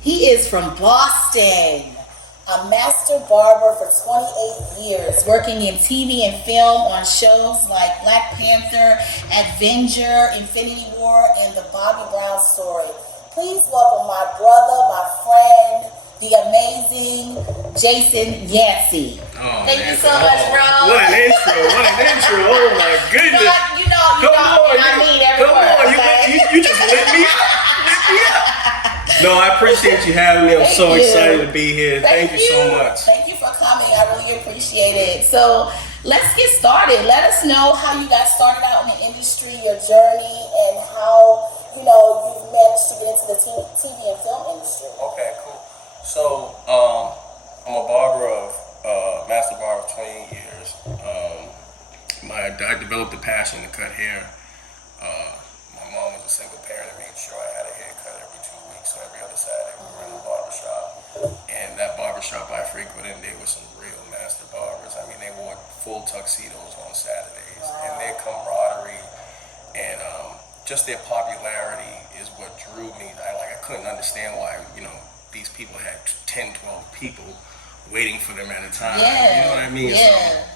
He is from Boston, a master barber for 28 years, working in TV and film on shows like Black Panther, Avenger, Infinity War, and The Bobby Brown Story. Please welcome my brother, my friend, the amazing Jason Yancey. Oh, Thank you so much, bro. What an intro! What an intro! Oh my goodness! Come on, you just lit me up. No, I appreciate you having me. I'm so excited to be here. Thank you so much. Thank you for coming. I really appreciate it. So let's get started. Let us know how you got started out in the industry, your journey, and how you've managed to get into the TV and film industry. Okay, cool. So I'm a barber master barber of 28 years. I developed a passion to cut hair. My mom was a single parent and made sure I had a haircut every 2 weeks, so every other Saturday we were in a barbershop. And that barbershop I frequented, they were some real master barbers. I mean, they wore full tuxedos on Saturdays, and their camaraderie and just their popularity is what drew me. I couldn't understand why these people had 10, 12 people waiting for them at a time. You know what I mean? Yeah.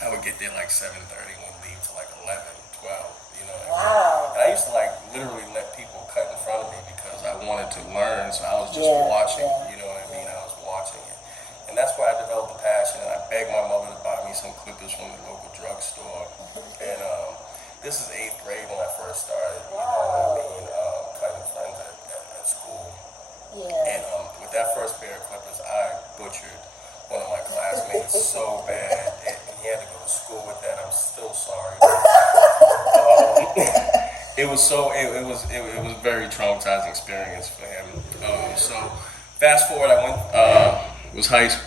So I would get there like 7:30 and would leave till like 11, 12. Wow. And I used to literally let people cut in front of me because I wanted to learn, so I was just watching. You know what I mean? I was watching it. And that's where I developed the passion, and I begged my mother to buy me some clippers from the local drugstore. And this is 8th grade when I first started, cutting friends at school. Yeah. And with that first pair of clippers, I butchered one of my classmates so bad, and he had to go to school with that. I'm still sorry. It was a very traumatizing experience for him. So fast forward, I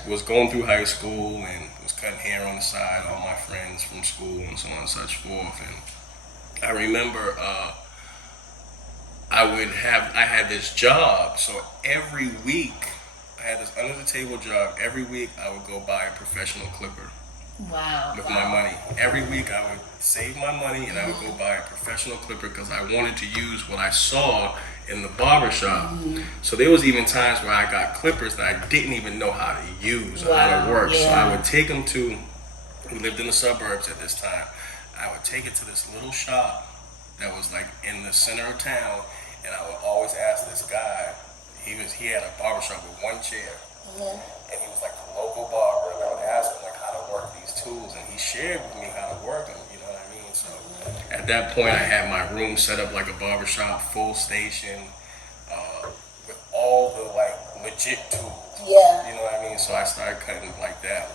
was going through high school and was cutting hair on the side. All my friends from school and so on and such forth. And I remember I had this job. So every week I had this under the table job. Every week I would go buy a professional clipper. Wow. With my money. Every week I would save my money and I would go buy a professional clipper because I wanted to use what I saw in the barber shop. So there was even times where I got clippers that I didn't even know how to use or how to work. Yeah. So I would take them to, we lived in the suburbs at this time, I would take it to this little shop that was like in the center of town, and I would always ask this guy, he had a barber shop with one chair. And he was like the local barber, and I would ask him how to work these tools, and he shared with me how to work them, you know what I mean? So at that point I had my room set up like a barber shop, full station, with all the legit tools. Yeah. You know what I mean? So I started cutting like that.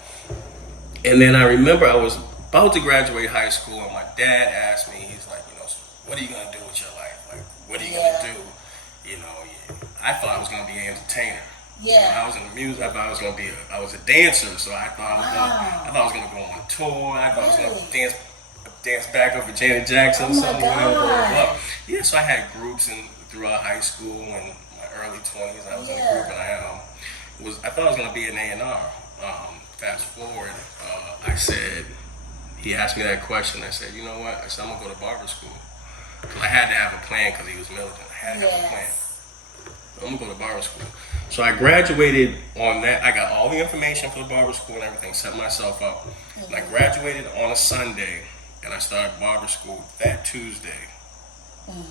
And then I remember I was about to graduate high school, and my dad asked me, he's like, what are you gonna do with your life? What are you gonna do? I thought I was gonna be an entertainer. Yeah. I was in the music. I thought I was a dancer, so I thought I was gonna go on tour. I thought I was gonna dance back over Janet Jackson or something. Whatever. Yeah, so I had groups throughout high school and my early 20s. I was in a group, and I thought I was gonna be an A&R. Fast forward, he asked me that question. I said, you know what? I said, I'm gonna go to barber school. Because I had to have a plan because he was militant. I had to have a plan. I'm gonna go to barber school. So I graduated on that. I got all the information for the barber school and everything, set myself up. And I graduated on a Sunday, and I started barber school that Tuesday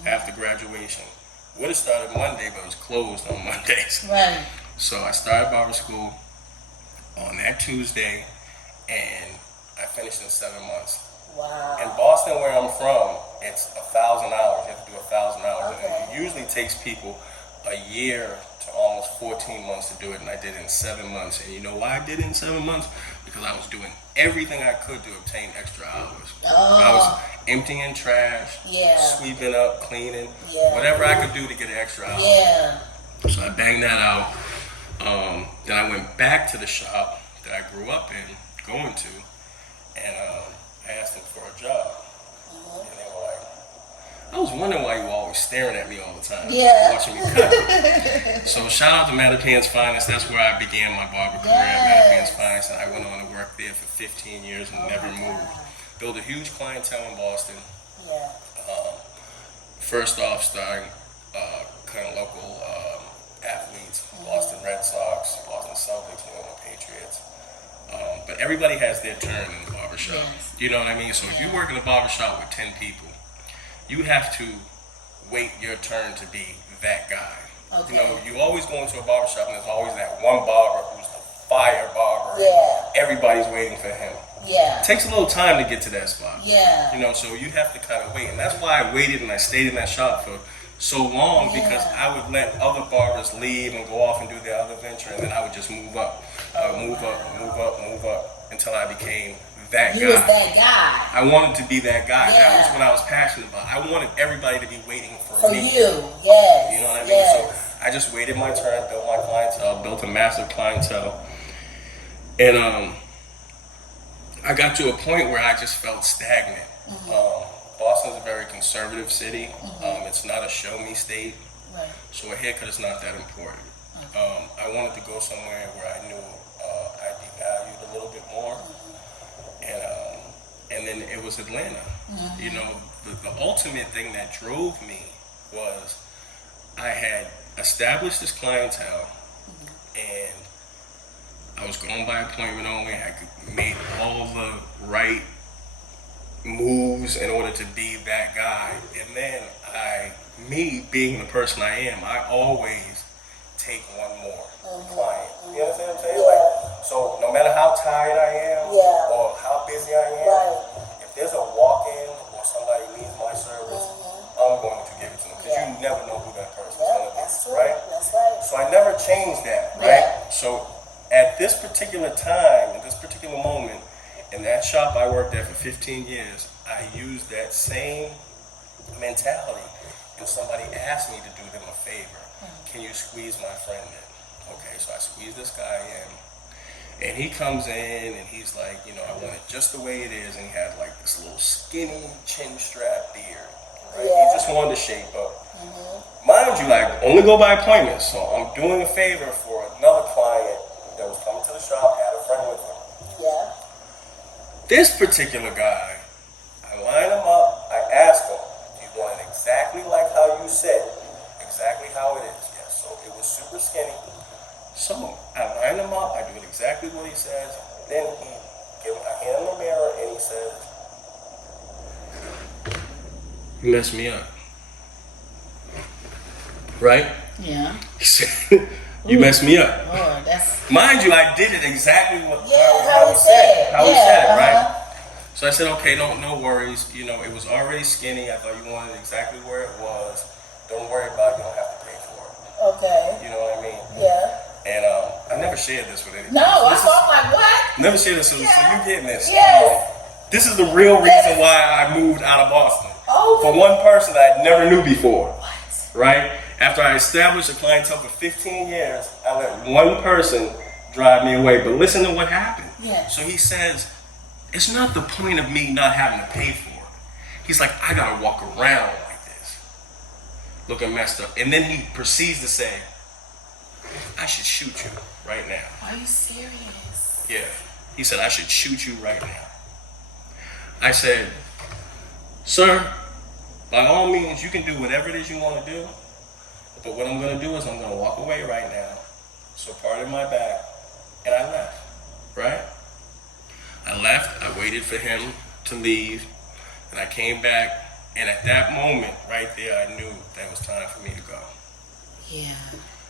after graduation. Would have started Monday, but it was closed on Mondays. Right. So I started barber school on that Tuesday, and I finished in 7 months. Wow. In Boston, where I'm from, it's 1,000 hours. You have to do 1,000 hours. Okay. And it usually takes people a year to almost 14 months to do it, and I did it in 7 months. And you know why I did it in 7 months? Because I was doing everything I could to obtain extra hours. I was emptying trash, sweeping up, cleaning, whatever I could do to get an extra hour. Yeah. So I banged that out. Then I went back to the shop that I grew up in, going to, and I asked them for a job. And they were like, I was wondering why you were always staring at me all the time, watching me cut. So shout out to Mattapan's Finest. That's where I began my barber career at Mattapan's Finest, and I went on to work there for 15 years and never moved. Built a huge clientele in Boston. First off, starting cutting local athletes, Red Sox, you lost to the Celtics, you won the Patriots. But everybody has their turn in the barbershop. Yes. You know what I mean? So if you work in a barbershop with 10 people, you have to wait your turn to be that guy. Okay. You know, you always go into a barbershop and there's always that one barber who's the fire barber. Yeah. Everybody's waiting for him. Yeah. It takes a little time to get to that spot. Yeah. You know, so you have to kind of wait. And that's why I waited and I stayed in that shop for so long, because I would let other barbers leave and go off and do their other venture, and then I would just move up. I would move up until I became that guy. You was that guy. I wanted to be that guy. Yeah. That was what I was passionate about. I wanted everybody to be waiting for For me. you, yes. You know what I mean? Yes. So I just waited my turn, built my clientele, built a massive clientele. And I got to a point where I just felt stagnant. Boston's a very conservative city. It's not a show me state. Right. So a haircut is not that important. I wanted to go somewhere where I knew I'd be valued a little bit more. And then it was Atlanta. You know, the ultimate thing that drove me was I had established this clientele, and I was going by appointment only. I made all the right moves in order to be that guy. And then me being the person I am, I always take one more client. You understand what I'm saying? Like, so no matter how tired I am or how busy I am, if there's a walk-in or somebody needs my service, I'm going to give it to them, because you never know who that person is going to be. That's true. Right? That's right. So I never changed that, right? So at this particular time, at this particular moment, in that shop I worked at for 15 years, I used that same mentality. If somebody asked me to do them a favor, can you squeeze my friend in? Okay, so I squeeze this guy in, and he comes in and he's like, you know, I want it just the way it is, and he had like this little skinny chin strap beard, right? He just wanted to shape up. Mind you, like, only go by appointment, so I'm doing a favor for another client that was coming to the shop, had a friend with him. This particular guy, I line him up, I ask him, do you want it exactly like how you said, exactly how it is? Yes, so it was super skinny. So I line him up, I do it exactly what he says, then I hand him the mirror and he says, you messed me up. Right? Yeah. He said, you messed me up. Oh, that's... Mind you, I did it exactly how he said it, right? So I said, okay, no worries. You know, it was already skinny. I thought you wanted it exactly where it was. Don't worry about it. You don't have to pay for it. Okay. You know what I mean? Yeah. And I never shared this with anybody. No, I'm like, what? Never shared this. So you getting this. Yes. This is the real reason why I moved out of Boston. Oh. For one person that I never knew before. What? Right? After I established a clientele for 15 years, I let one person drive me away. But listen to what happened. Yeah. So he says, it's not the point of me not having to pay for it. He's like, I gotta walk around like this, looking messed up. And then he proceeds to say, I should shoot you right now. Are you serious? Yeah. He said, I should shoot you right now. I said, sir, by all means, you can do whatever it is you want to do. But what I'm going to do is I'm going to walk away right now. So pardon my back. And I left. Right? I left. I waited for him to leave. And I came back. And at that moment, right there, I knew that it was time for me to go. Yeah.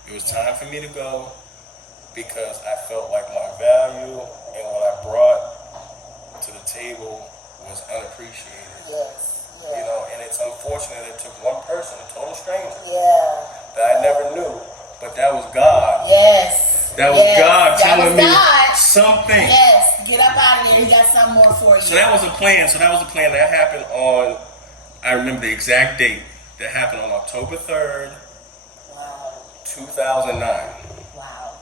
It was time for me to go because I felt like my value and what I brought to the table was unappreciated. Yes. You know, and it's unfortunate it took one person, a total stranger, Yeah. that I never knew, but that was God. Yes. That was God telling me God. something. Yes. Get up out of there. He got something more for you. So that was a plan. That happened on, I remember the exact date. That happened on October 3rd, 2009. Wow.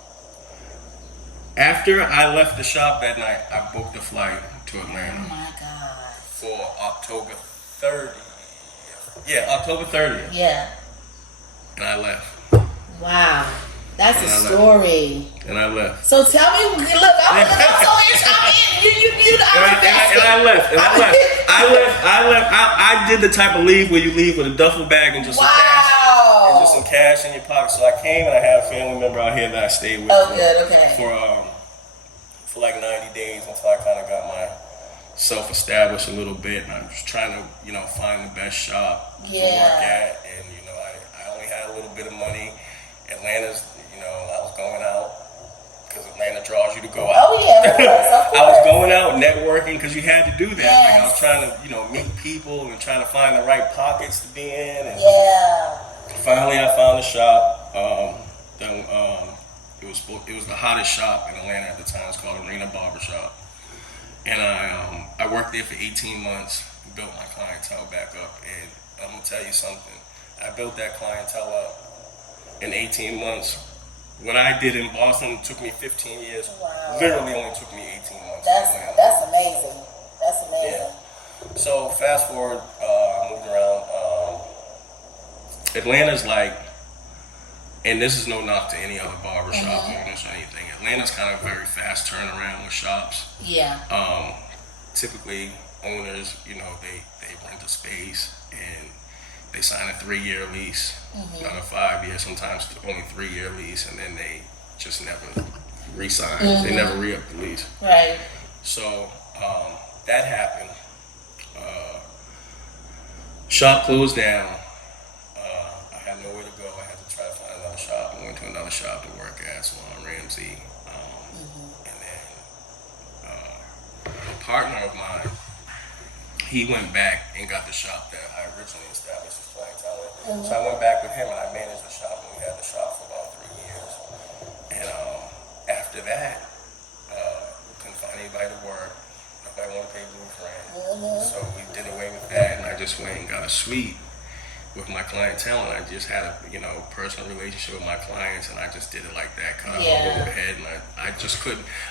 After I left the shop that night, I booked a flight to Atlanta. Oh my God. For October 30th. Yeah, October 30th. Yeah. And I left. Wow. That's a story. And I left. So tell me, look, I'm so interested. I left. I did the type of leave where you leave with a duffel bag and just some cash. And just some cash in your pocket. So I came and I had a family member out here that I stayed with. Oh, good. Okay. For like 90 days until I kind of got myself established a little bit. And I'm just trying to, find the best shop to work at. And, I only had a little bit of money. Atlanta's, I was going out because Atlanta draws you to go out. Oh, yeah, of course. I was going out networking because you had to do that. Yes. Like I was trying to, meet people and trying to find the right pockets to be in. And finally, I found a shop. It was the hottest shop in Atlanta at the time. It's called Arena Barber Shop. And I worked there for 18 months, built my clientele back up. And I'm going to tell you something. I built that clientele up in 18 months. What I did in Boston took me 15 years. Wow. Literally only took me 18 months. That's amazing. That's amazing. Yeah. So fast forward, I moved around. Atlanta's like, and this is no knock to any other barbershop owners or anything. Atlanta's kind of very fast turnaround with shops. Yeah. Typically, owners, they rent a space and they sign a 3-year lease, not a 5-year, sometimes only 3-year lease, and then they just never re-sign. They never re-up the lease. Right. So that happened. Shop closed down. I had nowhere to go. I had to try to find another shop. I went to another shop to work at, so on Ramsey. And then a partner of mine, he went back and got the shop that I originally established his clientele in. So I went back with him and I managed the shop, and we had the shop for about 3 years. And after that, couldn't find anybody to work. Nobody wanted to pay Blue Friend. So we did away with that, and I just went and got a suite with my clientele, and I just had a personal relationship with my clients, and I just did it like that, kind of overhead, and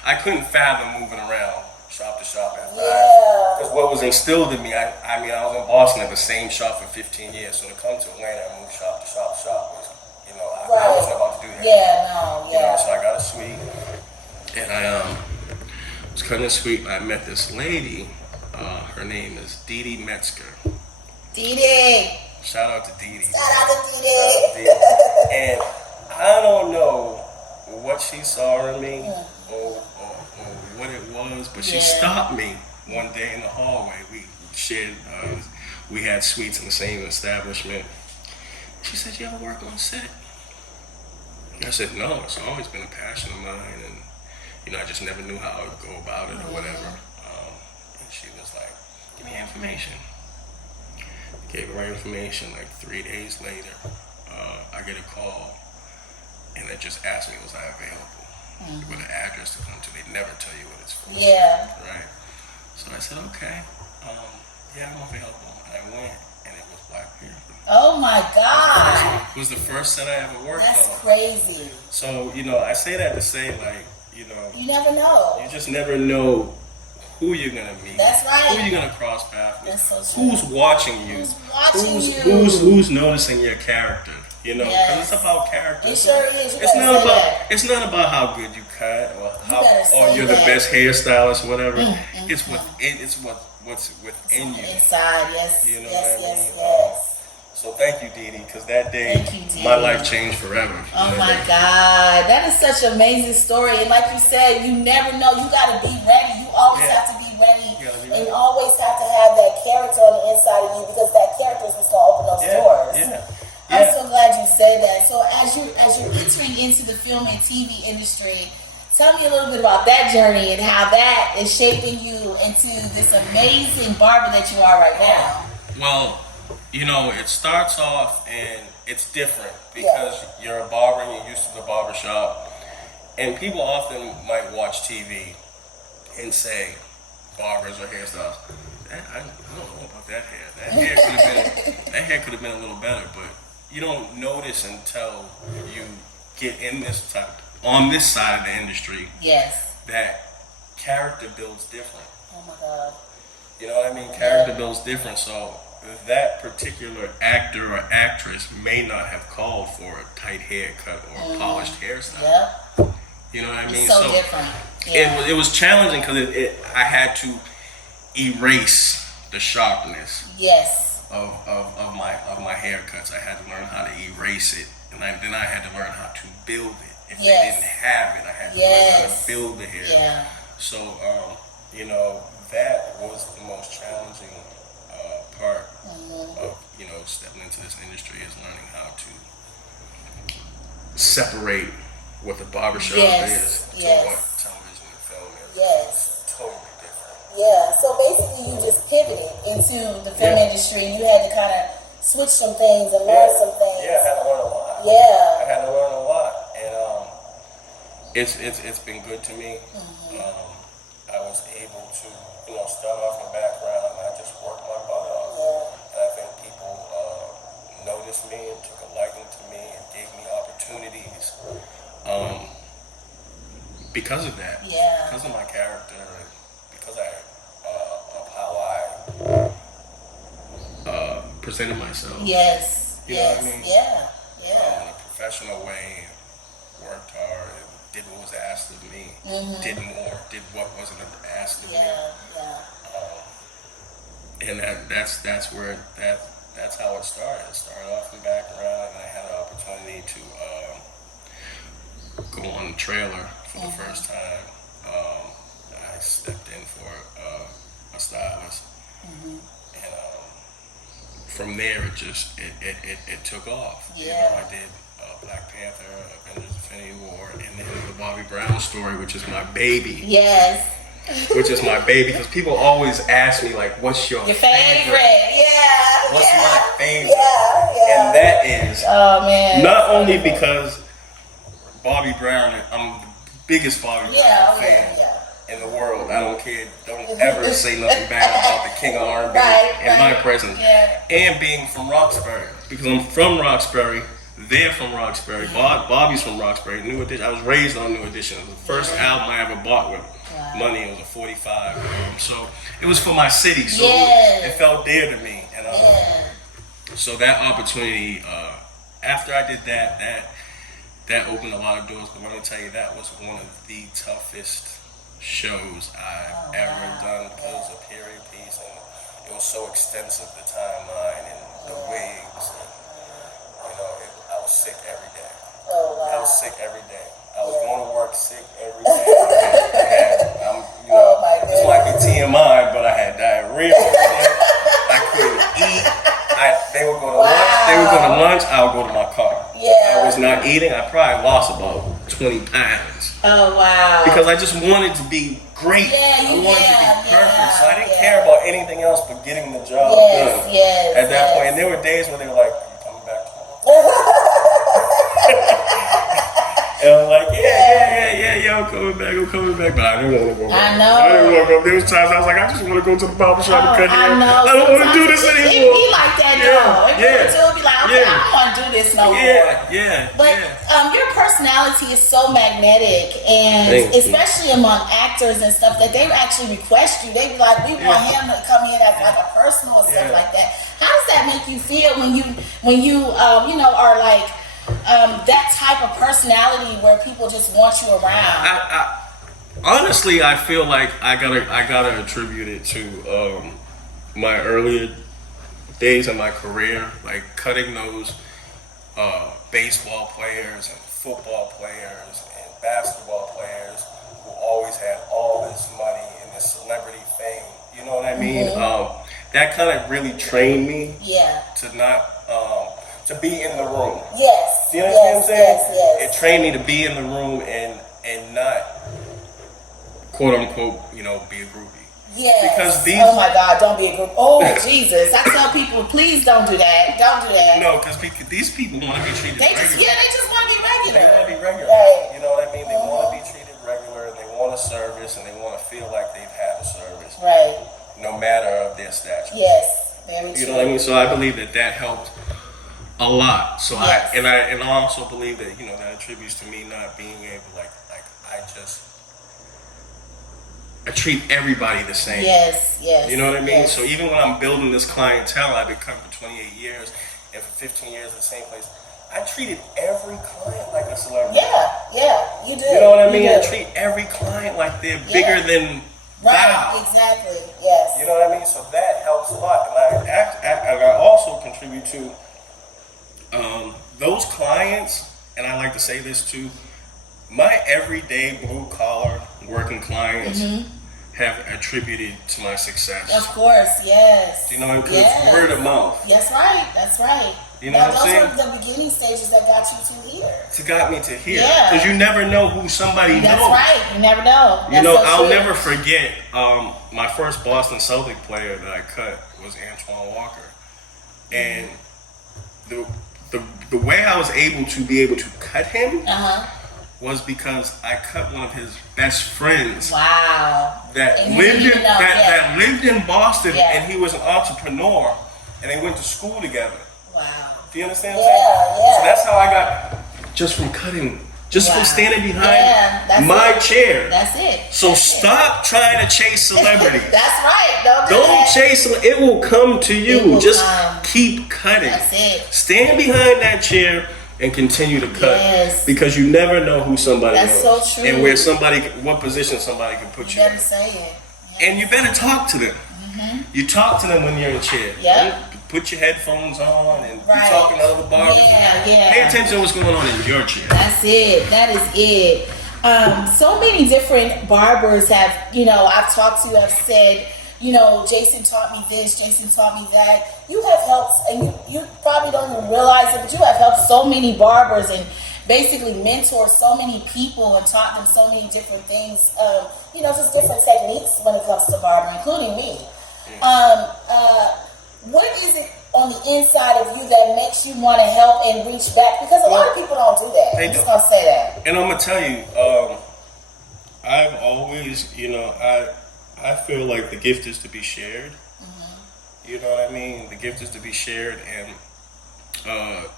I couldn't fathom moving around shop to shop after that. Because what was instilled in me, I was in Boston at the same shop for 15 years, so to come to Atlanta and move shop to shop to shop was, I wasn't about to do that. So I got a suite, and I was cutting a suite, and I met this lady. Her name is Dee Dee Metzger. Dee Dee. Shout out to Dee Dee. Shout out to Dee Dee. And I don't know what she saw in me or what it was, but she stopped me one day in the hallway. We shared, we had suites in the same establishment. She said, "You ever work on set?" I said, "No, it's always been a passion of mine, and I just never knew how I would go about it or whatever." And she was like, "Give me information." Gave her information. Like 3 days later, I get a call, and it just asked me, was I available with an address to come to. They never tell you what it's for. Yeah. Right. So I said, okay, yeah, I'm available. And I went, and it was Black Panther. Oh my God. It was the first set I ever worked on. That's crazy. So, I say that to say, like, you never know. You just never know who you're gonna meet. That's right. Who you're gonna cross paths with. That's so true. Who's watching you? Who's watching you? Who's noticing your character? Because it's about character. It sure is. It's not about how good you cut or you're the best hairstylist, whatever. It's what's within you. Inside, yes. You know yes, what I mean? yes. So thank you, Dee Dee, because that day my life changed forever. Oh my God, that is such an amazing story. And like you said, you never know. You got to be ready. You always have to be ready. And you always have to have that character on the inside of you, because that character is what's going to open those doors. I'm so glad you said that. So as you're entering into the film and TV industry, tell me a little bit about that journey and how that is shaping you into this amazing barber that you are right now. Well, it starts off and it's different because you're a barber and you're used to the barber shop. And people often might watch TV and say, barbers or hairstylists, I don't know about that hair. That hair could have been a little better, but you don't notice until you get on this side of the industry. Yes. That character builds different. Oh my God. You know what I mean? Character builds different. So that particular actor or actress may not have called for a tight haircut or a polished hairstyle. Yep. You know what I mean? It's so different. Yeah. It was challenging because I had to erase the sharpness. Yes. of my haircuts. I had to learn how to erase it, and then I had to learn how to build it. If they didn't have it, I had to learn how to build the hair. Yeah. So you know, that was the most challenging part of, you know, stepping into this industry, is learning how to separate what the barbershop is to what television and film is. Yes. It's totally different. Yeah. So basically, you just pivoted into the film industry, and you had to kind of switch some things and learn some things. Yeah, I had to learn a lot. Yeah. I had to learn a lot, and it's been good to me. I was able to, you know, start off in the background, and I just worked my butt off. And I think people noticed me and took a liking to me and gave me opportunities because of that. Yeah. Because of my character, and because of how I presented myself. Yes. You know what I mean? Yeah. In a professional way, worked hard, did what was asked of me, did more, did what wasn't asked of me. And that's where that's how it started. It started off in the background, and I had an opportunity to go on the trailer for the first time. I stepped in for a stylist, and from there it took off. You know, I did Black Panther, Avengers Infinity War, and then the Bobby Brown story, which is my baby. Yes. Which is my baby, because people always ask me, like, what's your favorite? Yeah. What's my favorite? Yeah. And that is not only because Bobby Brown, I'm the biggest Bobby Brown fan in the world. I don't care. Don't ever say nothing bad about the king of R&B in my presence. And being from Roxbury, because I'm from Roxbury. They're from Roxbury. Bobby's from Roxbury. New Edition. I was raised on New Edition. It was the first album I ever bought with money. It was a 45 album. So it was for my city. So it felt dear to me. And so that opportunity, after I did that opened a lot of doors. But let me tell you, that was one of the toughest shows I've ever done, because it was a period piece, and it was so extensive, the timeline and the wigs. And, you know, I was sick every day. I was sick every day. I was going to work sick every day. This might be TMI, but I had diarrhea. I couldn't eat. They would go to lunch. They would go to lunch. I would go to my car. I was not eating. I probably lost about 20 pounds. Oh, wow. Because I just wanted to be great. I wanted to be perfect. So I didn't care about anything else but getting the job done. At that point, and there were days where they were like, "Are you coming back tomorrow?" And I'm like, I'm coming back. But I didn't want to go back. I know. I didn't want to go. There was times I was like, I just want to go to the barber shop and cut hair. I don't want to do this anymore. It be like that, though. It be like, okay, I don't want to do this no more. But your personality is so magnetic, and especially among actors and stuff, that they actually request you. They be like, we want him to come in as like a personal and stuff like that. How does that make you feel when you are like that type of personality where people just want you around? Honestly, I feel like I gotta attribute it to my earlier days in my career, like cutting those baseball players and football players and basketball players who always had all this money and this celebrity fame. You know what I mean? That kind of really trained me to not to be in the room. Yes. You know what I'm saying? It trained me to be in the room and not, quote unquote, be a groupie. Yes. Because oh my God, don't be a group. Oh Jesus! I tell people, please don't do that. Don't do that. No, because these people want to be treated regular. They just want to be regular. They want to be regular. Right. You know what I mean? They want to be treated regular, and they want a service, and they want to feel like they've had a service. Right. No matter of their stature. Yes. Very true. You know what I mean? So I believe that helped a lot. So I also believe that that attributes to me not being able I treat everybody the same. Yes. You know what I mean? So even when I'm building this clientele, I've been coming for 28 years, and for 15 years in the same place, I treated every client like a celebrity. Yeah, you do. You know what I mean? I treat every client like they're bigger than Wow. Exactly. Yes. You know what I mean? So that helps a lot. And I also contribute to those clients, and I like to say this too, my everyday blue collar working clients have attributed to my success. Of course, yes. You know, because it's word of mouth. That's right. That's right. You know what I'm saying? Those were the beginning stages that got you to here. To got me to here. Yeah. Because you never know who somebody knows. That's right. You never know. You know, I'll never forget my first Boston Celtic player that I cut was Antoine Walker. And the way I was able to cut him was because I cut one of his best friends. Wow. That lived in Boston, and he was an entrepreneur, and they went to school together. Wow. Do you understand what I'm saying? Yeah. So that's how I got, just from cutting, from standing behind my chair. That's it. So stop trying to chase celebrity. That's right. Don't chase it. It will come to you. Just keep cutting. That's it. Stand behind that chair and continue to cut. Yes. Because you never know who somebody knows. That's so true. And what position somebody can put you in. You better say it. Yes. And you better talk to them. You talk to them when you're in a chair. Yep. Put your headphones on and you're talking to other barbers. Pay attention to what's going on in your chair. That's it. That is it. So many different barbers have, I've talked to, have said, Jason taught me this, Jason taught me that. You have helped, and you probably don't even realize it, but you have helped so many barbers and basically mentored so many people and taught them so many different things, just different techniques when it comes to barbering, including me. What is it on the inside of you that makes you want to help and reach back? Because a lot of people don't do that. I'm just going to say that. And I'm going to tell you, I've always, I feel like the gift is to be shared. You know what I mean? The gift is to be shared. And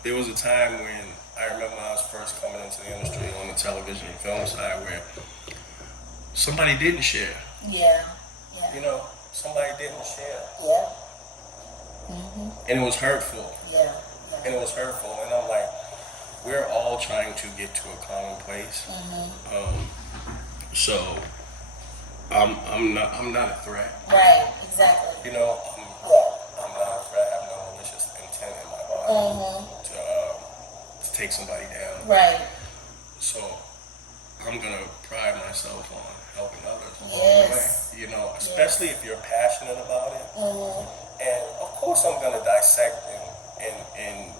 there was a time when I remember when I was first coming into the industry on the television and film side where somebody didn't share. Yeah. Somebody didn't share. Yeah. And it was hurtful. Yeah. And it was hurtful. And I'm like, we're all trying to get to a common place. So I'm not a threat. Right, exactly. I'm not a threat. I have no malicious intent in my heart to take somebody down. Right. So I'm gonna pride myself on helping others along the way. Especially if you're passionate about it. And of course, I'm gonna dissect and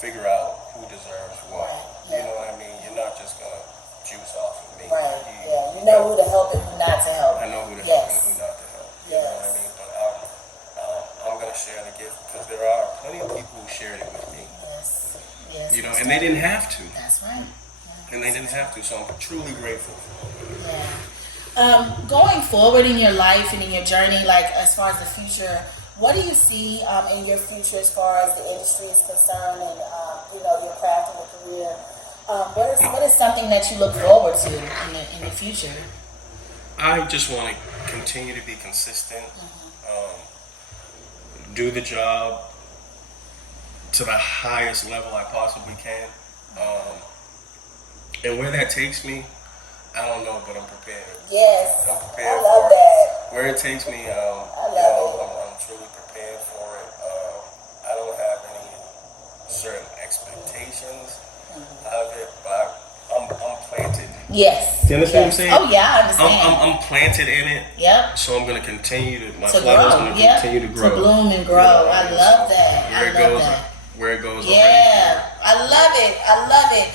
figure out who deserves what. You know what I mean? You're not just gonna juice off of me. Right. You know who to help and who not to help. I know who to help and who not to help. You know what I mean? But I'm gonna share the gift because there are plenty of people who shared it with me. Yes. And they didn't have to. That's right. And they didn't have to. So I'm truly grateful. Going forward in your life and in your journey, like as far as the future, what do you see in your future as far as the industry is concerned and your craft and your career? What is something that you look forward to in the future? I just want to continue to be consistent, do the job to the highest level I possibly can, and where that takes me, I don't know, but I'm prepared. Yes, I'm prepared I love for that. it. Where it takes me, I'm truly prepared for it. I don't have any certain expectations out of it, but I'm planted. Yes. Do you understand what I'm saying? Oh yeah, I understand. I'm planted in it. Yep. So I'm going to continue to, my to flowers grow. going to continue to grow. To bloom and grow. I love that. Where it goes. Yeah, I love it.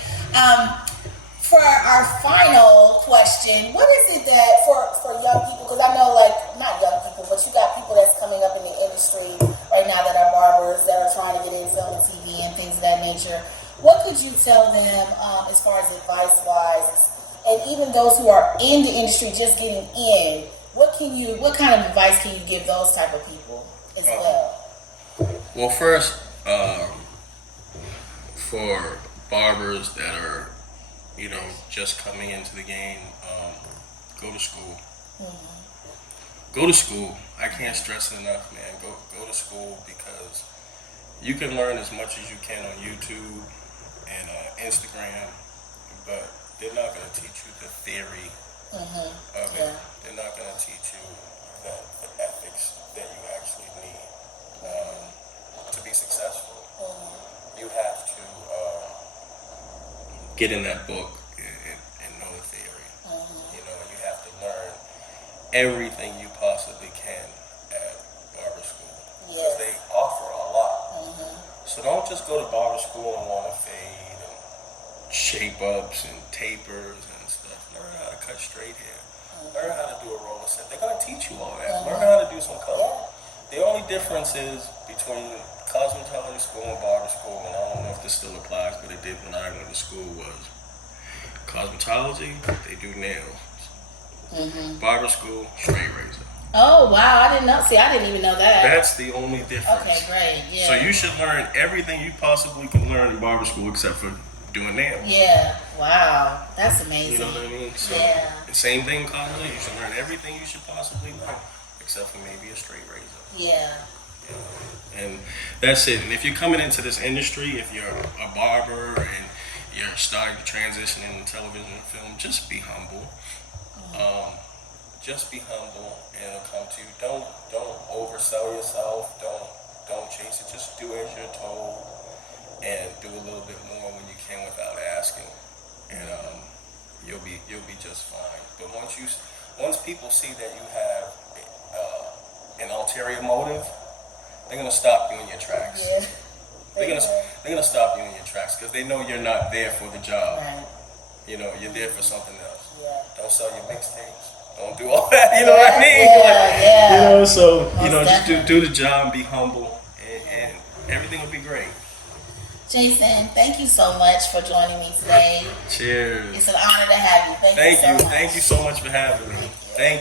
For our final question, what is it that for young people, because I know not young people, but you got people that's coming up in the industry right now that are barbers that are trying to get into film and TV and things of that nature. What could you tell them as far as advice-wise, and even those who are in the industry just getting in? What kind of advice can you give those type of people as well? Well, first, for barbers that are just coming into the game, go to school. Go to school. I can't stress it enough, man. Go to school, because you can learn as much as you can on YouTube and Instagram, but they're not going to teach you the theory of it. Yeah. They're not going to teach you the ethics that you actually need to be successful. You have to get in that book and know the theory. You know, you have to learn everything you possibly can at barber school. Because they offer a lot. So don't just go to barber school and want to fade and shape ups and tapers and stuff. Learn how to cut straight hair. Learn how to do a roller set. They're going to teach you all that. Learn how to do some color. The only difference is between cosmetology school and barber school, and I don't know if this still applies, but it did when I went to school, was cosmetology, they do nails. Barber school, straight razor. Oh wow, I didn't know. See, I didn't even know that. That's the only difference. Okay, great. Yeah. So you should learn everything you possibly can learn in barber school except for doing nails. Yeah. Wow, that's amazing. You know what I mean? So the same thing in college. You should learn everything you should possibly learn except for maybe a straight razor. Yeah. And that's it. And if you're coming into this industry, if you're a barber and you're starting to transition into television and film, just be humble. Just be humble, and it'll come to you. Don't oversell yourself. Don't chase it. Just do as you're told, and do a little bit more when you can without asking, and you'll be just fine. But once people see that you have an ulterior motive, they're gonna stop you in your tracks. Yeah. They're gonna stop you in your tracks because they know you're not there for the job. Right. You know, you're there for something else. Yeah. Don't sell your mixtapes. Don't do all that. You know what I mean? Yeah. You know, so Most just do the job, be humble, and everything will be great. Jason, thank you so much for joining me today. Cheers. It's an honor to have you. Thank you so much. Thank you so much for having me. Thank you.